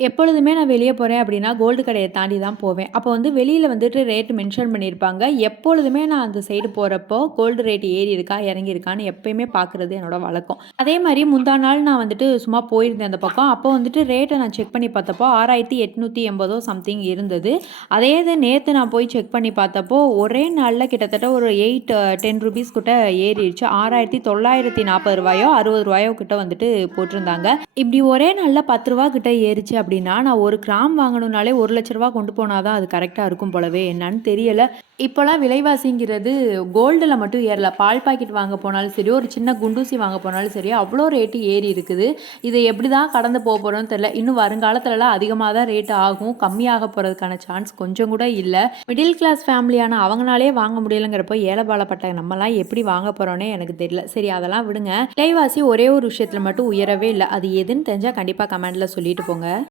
எப்பொழுதுமே நான் வெளிய போறேன் அப்படின்னா, கோல்டு கடைய தாண்டி தான் போவேன். அப்போ வந்து வெளியில வந்துட்டு ரேட் மென்ஷன் பண்ணியிருப்பாங்க. எப்பொழுதுமே நான் அந்த சைடு போறப்போ, கோல்டு ரேட் ஏறி இருக்கா, இறங்கி இருக்கான்னு எப்பயுமே பார்க்குறது என்னோட வழக்கம். அதே மாரி முந்தா நாள் நான் வந்துட்டு சும்மா போயிருந்தேன் அந்த பக்கம். அப்போ வந்துட்டு ரேட்ட நான் செக் பண்ணி பார்த்தப்போ, 6880 சம்திங் இருந்தது. அதே இது நேத்து நான் போய் செக் பண்ணி பார்த்தப்போ, ஒரே நாள்ல கிட்டத்தட்ட ஒரு 10 ரூபீஸ் கிட்ட ஏறிடுச்சு. ரூ. 6940 ரூ. 60 கிட்ட வந்துட்டு போட்டிருந்தாங்க. இப்படி ஒரே நாள்ல ரூ. 10 கிட்ட ஏறுச்சு அப்படின்னா, நான் 1 கிராம் வாங்கணும்னாலே ரூ. 1,00,000 கொண்டு போனா தான் அது கரெக்ட்டா இருக்கும் போலவே! என்னான்னு தெரியல. இப்போலாம் விலைவாசிங்கிறது கோல்டுல மட்டும் ஏறல. பால் பாக்கெட் வாங்க போனாலும் சரி, ஒரு சின்ன குண்டூசி வாங்க போனாலும் சரி, அவ்ளோ ரேட்டு ஏறி இருக்குது. இத எப்படி தான் கடந்து போறோம்னு தெரியல. இன்னும் வருங்காலத்துலலாம் அதிகமா தான் ரேட் ஆகும். கம்மியாக போறதுக்கான சான்ஸ் கொஞ்சம் கூட இல்ல. மிடில் கிளாஸ் ஃபேமிலியான அவங்கனாலயே வாங்க முடியலங்கிறப்போ, ஏழை பாலப்பட்ட நம்மலாம் எப்படி வாங்க போறோம்னே எனக்கு தெரியல. சரி அதெல்லாம் விடுங்க. விலைவாசி ஒரே ஒரு விஷயத்துல மட்டும் உயரவே இல்ல. அது எதுன்னு தெரிஞ்சா கண்டிப்பா கமெண்ட்ல சொல்லிட்டு போங்க.